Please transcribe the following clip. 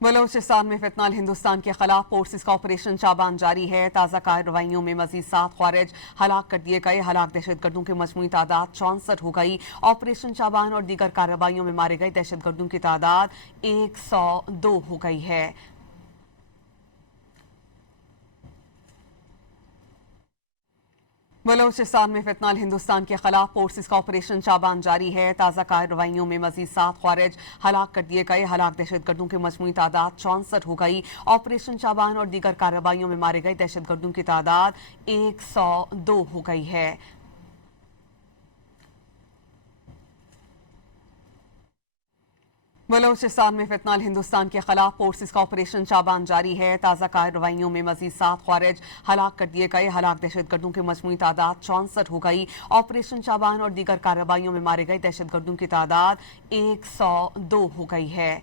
बलोचिस्तान में फितनाल हिंदुस्तान के खिलाफ फोर्सेस का ऑपरेशन चाबान जारी है। ताज़ा कार्रवाइयों में मजीद 7 खारिज हलाक कर दिए गए। हलाक दहशतगर्दों की मजमूई तादाद 64 हो गई। ऑपरेशन चाबान और दीगर कार्रवाइयों में मारे गए दहशतगर्दों की तादाद 102 हो गई है। बलोचिस्तान में फितनाल हिंदुस्तान के खिलाफ फोर्सेस का ऑपरेशन चाबान जारी है। ताज़ा कार्रवाइयों में मजीद 7 खारिज हलाक कर दिए गए। हलाक दहशतगर्दों की मजमूई तादाद 64 हो गई। ऑपरेशन चाबान और दीगर कार्रवाइयों में मारे गए दहशतगर्दों की तादाद 102 हो गई है। बलोचिस्तान में फितनाल हिंदुस्तान के खिलाफ फोर्सेस का ऑपरेशन चाबान जारी है। ताज़ा कार्रवाइयों में मजीद 7 खारिज हलाक कर दिए गए। हलाक दहशतगर्दों की मजमूई तादाद 64 हो गई। ऑपरेशन चाबान और दीगर कार्रवाइयों में मारे गए दहशतगर्दों की तादाद 102 हो गई है।